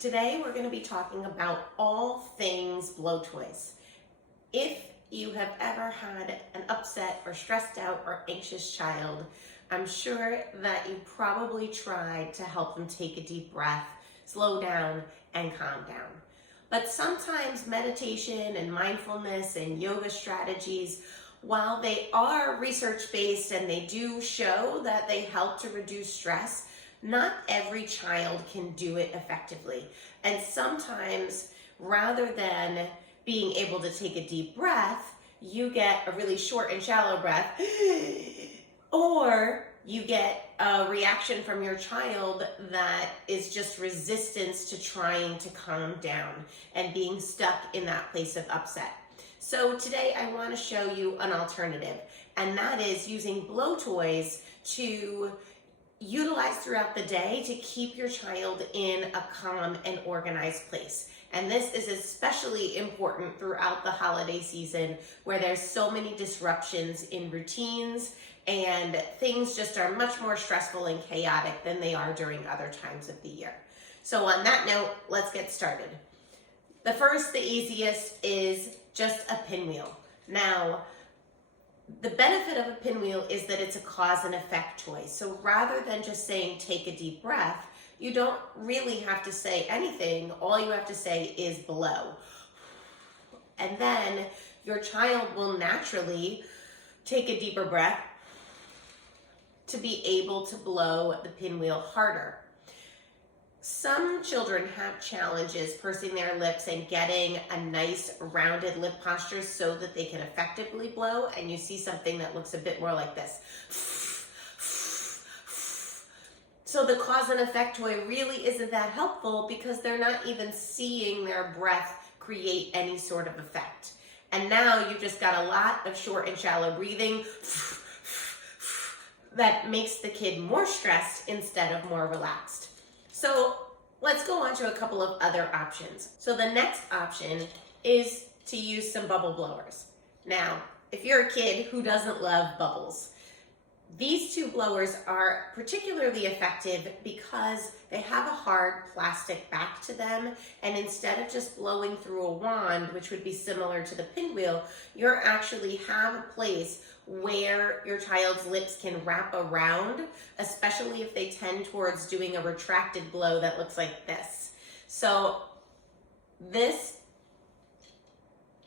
Today we're going to be talking about all things blow toys. If you have ever had an upset or stressed out or anxious child, I'm sure that you probably tried to help them take a deep breath, slow down, and calm down. But sometimes meditation and mindfulness and yoga strategies, while they are research-based and they do show that they help to reduce stress, not every child can do it effectively. And sometimes, rather than being able to take a deep breath, you get a really short and shallow breath, or you get a reaction from your child that is just resistance to trying to calm down and being stuck in that place of upset. So today I want to show you an alternative, and that is using blow toys to utilize throughout the day to keep your child in a calm and organized place. And this is especially important throughout the holiday season where there's so many disruptions in routines and things just are much more stressful and chaotic than they are during other times of the year. So on that note, let's get started. The first, the easiest, is just a pinwheel. Now, the benefit of a pinwheel is that it's a cause and effect toy. So rather than just saying, take a deep breath, you don't really have to say anything. All you have to say is blow. And then your child will naturally take a deeper breath to be able to blow the pinwheel harder. Some children have challenges pursing their lips and getting a nice rounded lip posture so that they can effectively blow, and you see something that looks a bit more like this. So the cause and effect toy really isn't that helpful because they're not even seeing their breath create any sort of effect. And now you've just got a lot of short and shallow breathing that makes the kid more stressed instead of more relaxed. So let's go on to a couple of other options. So the next option is to use some bubble blowers. Now, if you're a kid who doesn't love bubbles, these two blowers are particularly effective because they have a hard plastic back to them, and instead of just blowing through a wand, which would be similar to the pinwheel, you actually have a place where your child's lips can wrap around, especially if they tend towards doing a retracted blow that looks like this. So this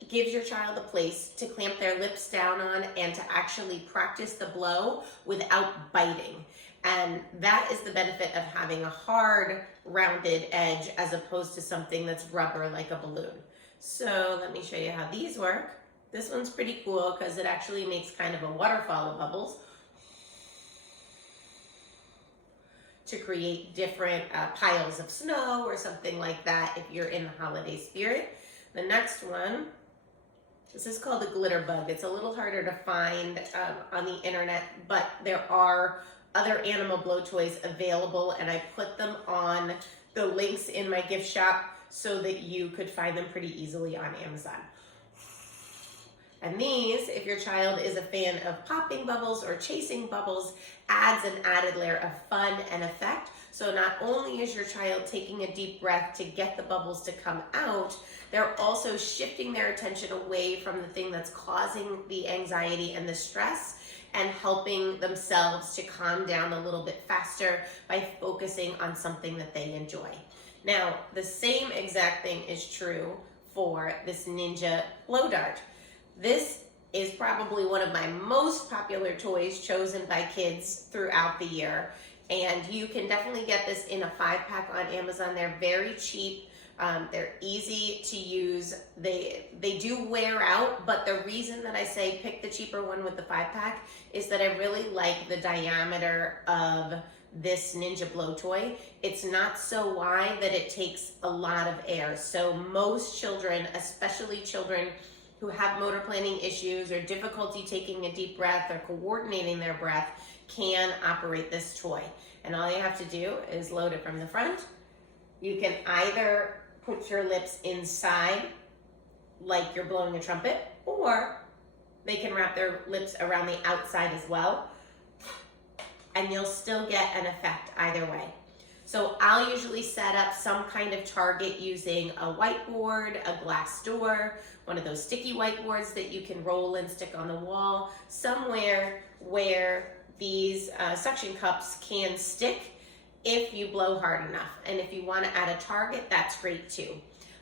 gives your child a place to clamp their lips down on and to actually practice the blow without biting. And that is the benefit of having a hard, rounded edge as opposed to something that's rubber like a balloon. So let me show you how these work. This one's pretty cool because it actually makes kind of a waterfall of bubbles to create different piles of snow or something like that if you're in the holiday spirit. The next one, this is called a glitter bug. It's a little harder to find on the internet, but there are other animal blow toys available, and I put them on the links in my gift shop so that you could find them pretty easily on Amazon. And these, if your child is a fan of popping bubbles or chasing bubbles, adds an added layer of fun and effect. So not only is your child taking a deep breath to get the bubbles to come out, they're also shifting their attention away from the thing that's causing the anxiety and the stress and helping themselves to calm down a little bit faster by focusing on something that they enjoy. Now, the same exact thing is true for this Ninja blow dart. This is probably one of my most popular toys chosen by kids throughout the year. And you can definitely get this in a 5-pack on Amazon. They're very cheap. They're easy to use. They do wear out, but the reason that I say pick the cheaper one with the 5-pack is that I really like the diameter of this Ninja blow toy. It's not so wide that it takes a lot of air. So most children, especially children who have motor planning issues or difficulty taking a deep breath or coordinating their breath, can operate this toy. And all you have to do is load it from the front. You can either put your lips inside like you're blowing a trumpet, or they can wrap their lips around the outside as well, and you'll still get an effect either way. So I'll usually set up some kind of target using a whiteboard, a glass door, one of those sticky whiteboards that you can roll and stick on the wall, somewhere where these suction cups can stick if you blow hard enough. And if you want to add a target, that's great too.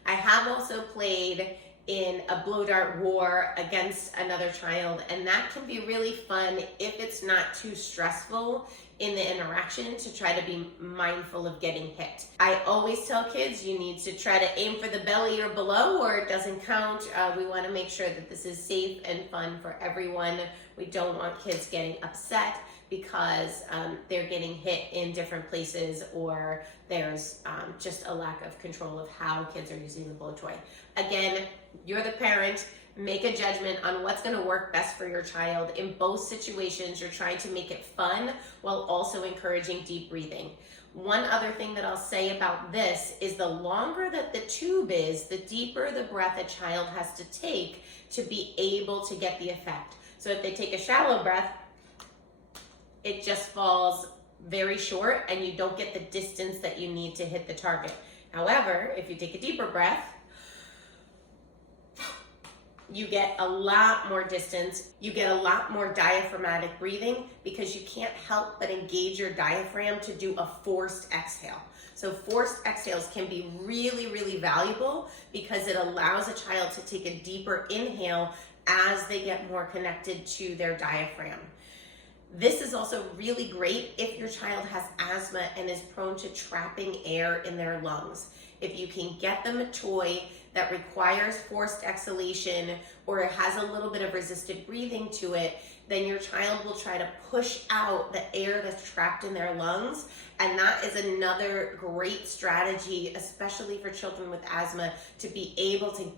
I have also played in a blow dart war against another child, and that can be really fun if it's not too stressful in the interaction to try to be mindful of getting hit. I always tell kids you need to try to aim for the belly or below, or it doesn't count. We want to make sure that this is safe and fun for everyone. We don't want kids getting upset because they're getting hit in different places, or there's just a lack of control of how kids are using the blow toy. Again, you're the parent. Make a judgment on what's going to work best for your child. In both situations, you're trying to make it fun while also encouraging deep breathing. One other thing that I'll say about this is the longer that the tube is, the deeper the breath a child has to take to be able to get the effect. So if they take a shallow breath, it just falls very short and you don't get the distance that you need to hit the target. However, if you take a deeper breath, you get a lot more distance. You get a lot more diaphragmatic breathing because you can't help but engage your diaphragm to do a forced exhale. So forced exhales can be really, really valuable because it allows a child to take a deeper inhale as they get more connected to their diaphragm. This is also really great if your child has asthma and is prone to trapping air in their lungs. If you can get them a toy that requires forced exhalation or it has a little bit of resisted breathing to it, then your child will try to push out the air that's trapped in their lungs. And that is another great strategy, especially for children with asthma, to be able to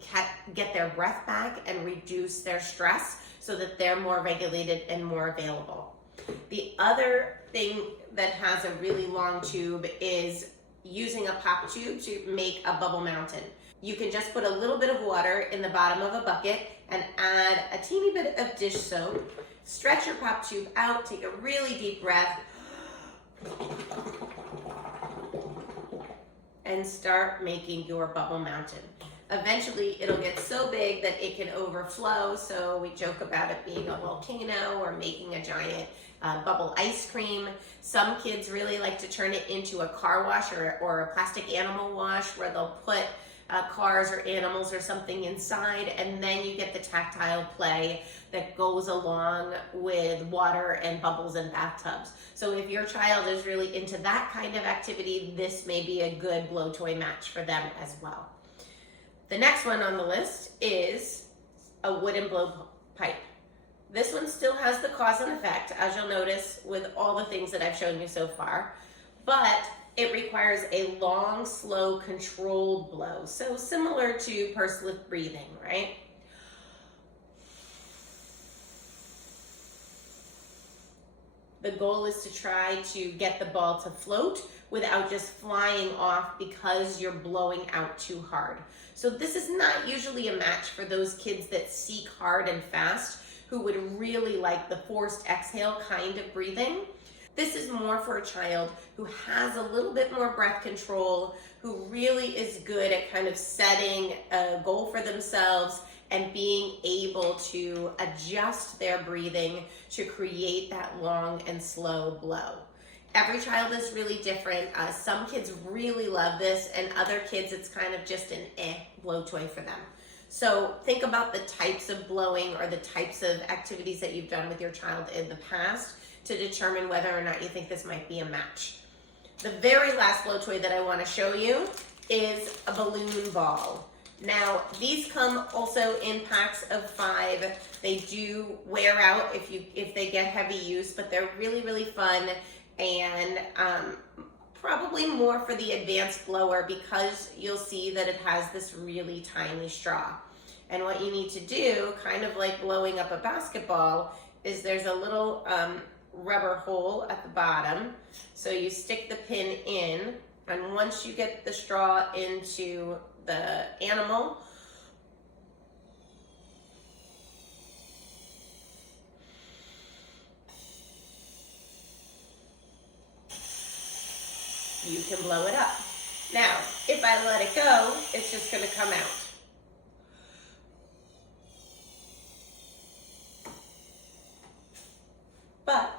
get their breath back and reduce their stress so that they're more regulated and more available. The other thing that has a really long tube is using a pop tube to make a bubble mountain. You can just put a little bit of water in the bottom of a bucket and add a teeny bit of dish soap. Stretch your pop tube out, take a really deep breath, and start making your bubble mountain. Eventually, it'll get so big that it can overflow, so we joke about it being a volcano or making a giant bubble ice cream. Some kids really like to turn it into a car wash or a plastic animal wash where they'll put cars or animals or something inside, and then you get the tactile play that goes along with water and bubbles and bathtubs. So if your child is really into that kind of activity, this may be a good blow toy match for them as well. The next one on the list is a wooden blow pipe. This one still has the cause and effect, as you'll notice with all the things that I've shown you so far, but it requires a long, slow, controlled blow. So similar to pursed lip breathing, right? The goal is to try to get the ball to float without just flying off because you're blowing out too hard. So this is not usually a match for those kids that seek hard and fast, who would really like the forced exhale kind of breathing. This is more for a child who has a little bit more breath control, who really is good at kind of setting a goal for themselves and being able to adjust their breathing to create that long and slow blow. Every child is really different. Some kids really love this, and other kids it's kind of just an blow toy for them. So think about the types of blowing or the types of activities that you've done with your child in the past to determine whether or not you think this might be a match. The very last blow toy that I want to show you is a balloon ball. Now, these come also in packs of 5. They do wear out if they get heavy use, but they're really, really fun and probably more for the advanced blower because you'll see that it has this really tiny straw. And what you need to do, kind of like blowing up a basketball, is there's a little rubber hole at the bottom. So you stick the pin in, and once you get the straw into the animal, you can blow it up. Now, if I let it go, it's just going to come out. But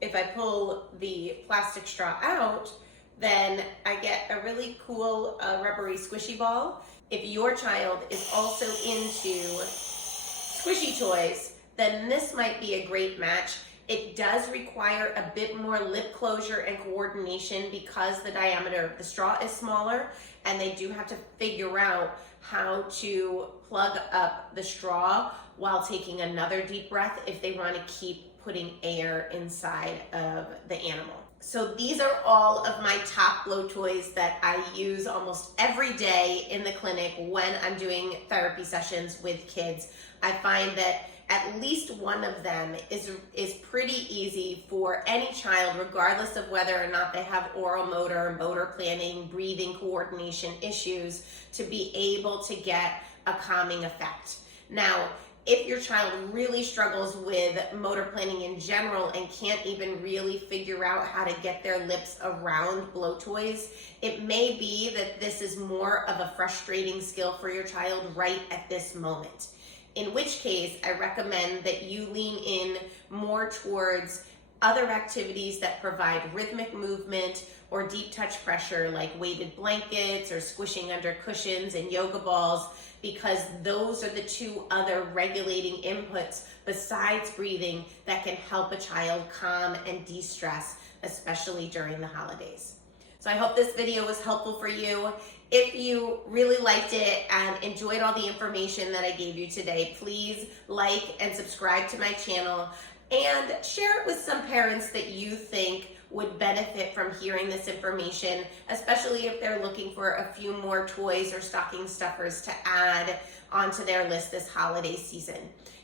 if I pull the plastic straw out, then I get a really cool rubbery squishy ball. If your child is also into squishy toys, then this might be a great match. It does require a bit more lip closure and coordination because the diameter of the straw is smaller, and they do have to figure out how to plug up the straw while taking another deep breath if they want to keep putting air inside of the animal. So these are all of my top blow toys that I use almost every day in the clinic when I'm doing therapy sessions with kids. I find that at least one of them is pretty easy for any child, regardless of whether or not they have oral motor planning, breathing coordination issues, to be able to get a calming effect. Now, if your child really struggles with motor planning in general and can't even really figure out how to get their lips around blow toys, it may be that this is more of a frustrating skill for your child right at this moment. In which case, I recommend that you lean in more towards other activities that provide rhythmic movement or deep touch pressure, like weighted blankets or squishing under cushions and yoga balls, because those are the two other regulating inputs besides breathing that can help a child calm and de-stress, especially during the holidays. So I hope this video was helpful for you. If you really liked it and enjoyed all the information that I gave you today, please like and subscribe to my channel and share it with some parents that you think would benefit from hearing this information, especially if they're looking for a few more toys or stocking stuffers to add onto their list this holiday season.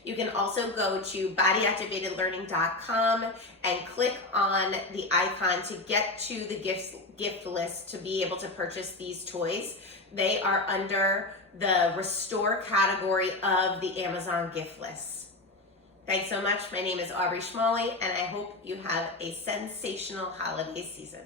You can also go to bodyactivatedlearning.com and click on the icon to get to the gift list to be able to purchase these toys. They are under the Restore category of the Amazon gift list. Thanks so much. My name is Aubrey Schmalley, and I hope you have a sensational holiday season.